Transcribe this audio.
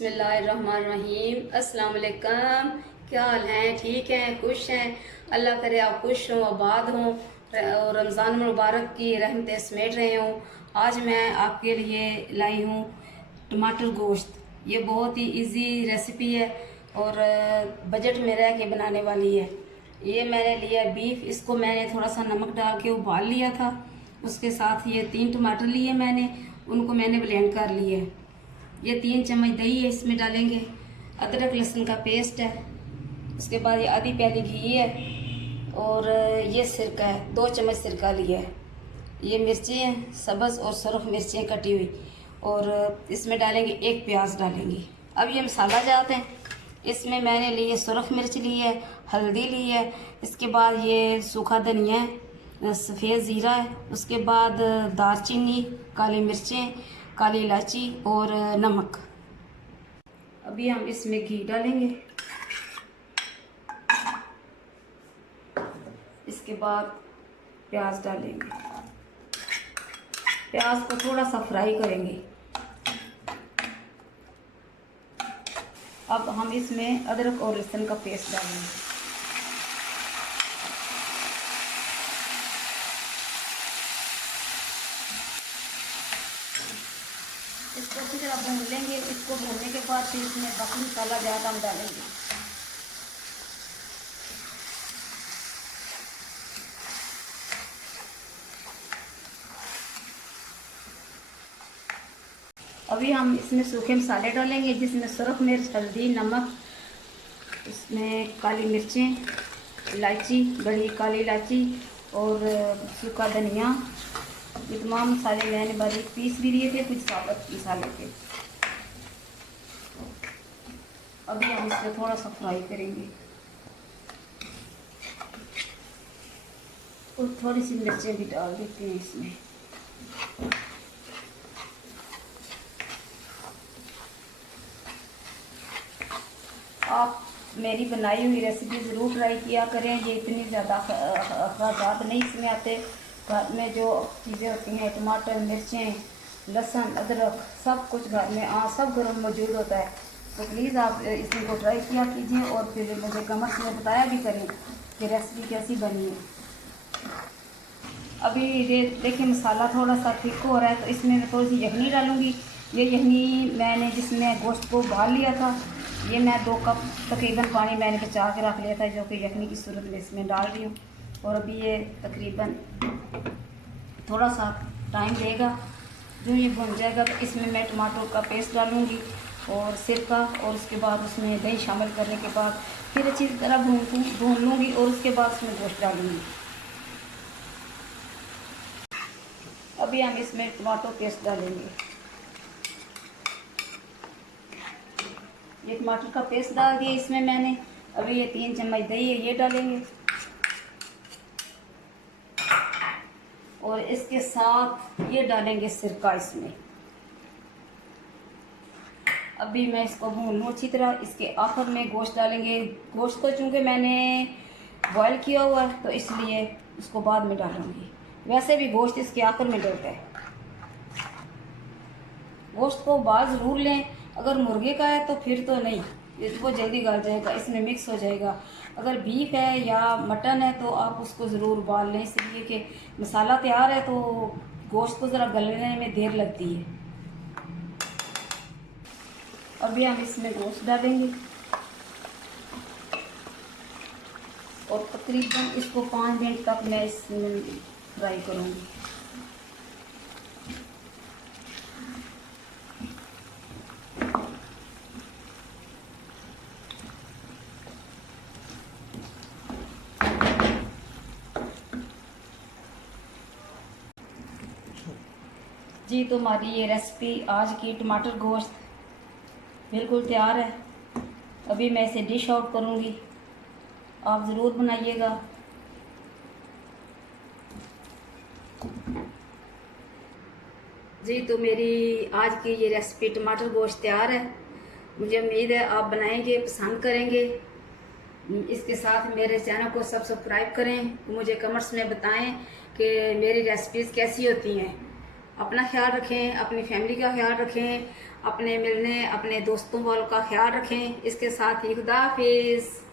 बिस्मिल्लाहिर्रहमानिर्रहीम। अस्सलाम वालेकुम। क्या हाल हैं? ठीक हैं? खुश हैं? अल्लाह करे आप खुश हों, आबाद हों और रमज़ान मुबारक की रहमतें समेट रहे हों। आज मैं आपके लिए लाई हूँ टमाटर गोश्त। ये बहुत ही इजी रेसिपी है और बजट में रह के बनाने वाली है। ये मैंने लिया बीफ, इसको मैंने थोड़ा सा नमक डाल के उबाल लिया था। उसके साथ ये 3 टमाटर लिए मैंने, उनको मैंने ब्लेंड कर लिया है। ये 3 चम्मच दही है, इसमें डालेंगे। अदरक लहसुन का पेस्ट है। उसके बाद ये आधी प्याली घी है और ये सिरका है, 2 चम्मच सिरका लिया है। ये मिर्चें हैं सब्ज़ और सुरख मिर्चें कटी हुई, और इसमें डालेंगे 1 प्याज डालेंगे। अब ये मसाला जाते हैं। इसमें मैंने लिए सुरख मिर्च ली है, हल्दी ली है, इसके बाद ये सूखा धनिया है, सफ़ेद ज़ीरा है, उसके बाद दालचीनी, काली मिर्चें, काली इलायची और नमक। अभी हम इसमें घी डालेंगे। इसके बाद प्याज डालेंगे। प्याज को थोड़ा सा फ्राई करेंगे। अब हम इसमें अदरक और लहसुन का पेस्ट डालेंगे। इसको अच्छी तरह भून लेंगे। इसको भूनने के बाद फिर इसमें बाकी मसाला ज़्यादा हम डालेंगे। अभी हम इसमें सूखे मसाले डालेंगे, जिसमें सुरख मिर्च, हल्दी, नमक, इसमें काली मिर्चें, इलायची, बड़ी काली इलायची और सूखा धनिया। ये तमाम मसाले मैंने बारीक पीस भी दिए थे, कुछ साबुत मसाले थे। अभी हम इसको थोड़ा सा फ्राई करेंगे और थोड़ी सी मिर्चें भी डाल देते हैं इसमें। आप मेरी बनाई हुई रेसिपी ज़रूर ट्राई किया करें। ये इतनी ज़्यादा अखराजात नहीं इसमें आते। घर में जो चीज़ें होती हैं, टमाटर, मिर्चें, लहसुन, अदरक, सब कुछ घर में सब घरों में मौजूद होता है। तो प्लीज़ आप इसको ट्राई किया कीजिए और फिर मुझे कमेंट्स में बताया भी करें कि रेसिपी कैसी बनी है। अभी ये देखिए मसाला थोड़ा सा थिक हो रहा है, तो इसमें मैं थोड़ी सी यखनी डालूँगी। ये यखनी मैंने जिसमें गोश्त को उबाल लिया था, ये मैं 2 कप तकरीबन पानी मैंने बचा के रख लिया था, जो कि यखनी की सूरत में इसमें डाल रही हूँ। और अभी ये तकरीबन थोड़ा सा टाइम लेगा। जो ये भुन जाएगा तो इसमें मैं टमाटर का पेस्ट डालूँगी और सिरका, और उसके बाद उसमें दही शामिल करने के बाद फिर अच्छी तरह भून लूँगी और उसके बाद उसमें गोश्त डालूँगी। अभी हम इसमें टमाटो पेस्ट डालेंगे। ये टमाटर का पेस्ट डाल दिया इसमें मैंने। अभी ये 3 चम्मच दही है, ये डालेंगे और इसके साथ ये डालेंगे सिरका इसमें। अभी मैं इसको भून लूँ अच्छी तरह। इसके आखिर में गोश्त डालेंगे। गोश्त को चूँकि मैंने बॉयल किया हुआ है तो इसलिए उसको बाद में डालूँगी। वैसे भी गोश्त इसके आखिर में डलता है। गोश्त को उबाल ज़रूर लें। अगर मुर्गे का है तो फिर तो नहीं, वो जल्दी गल जाएगा, इसमें मिक्स हो जाएगा। अगर बीफ है या मटन है तो आप उसको ज़रूर उबाल लें, इसलिए कि मसाला तैयार है तो गोश्त को ज़रा गलने में देर लगती है। अभी हम इसमें गोश्त डालेंगे और तकरीबन इसको 5 मिनट तक मैं इसमें फ्राई करूँगी। जी, तो हमारी ये रेसिपी आज की टमाटर गोश्त बिल्कुल तैयार है। अभी मैं इसे डिश आउट करूँगी। आप ज़रूर बनाइएगा। जी, तो मेरी आज की ये रेसिपी टमाटर गोश्त तैयार है। मुझे उम्मीद है आप बनाएंगे, पसंद करेंगे। इसके साथ मेरे चैनल को सब्सक्राइब करें। मुझे कमेंट्स में बताएं कि मेरी रेसिपीज़ कैसी होती हैं। अपना ख्याल रखें, अपनी फैमिली का ख्याल रखें, अपने मिलने अपने दोस्तों वालों का ख्याल रखें। इसके साथ ही खुदा हाफिज़।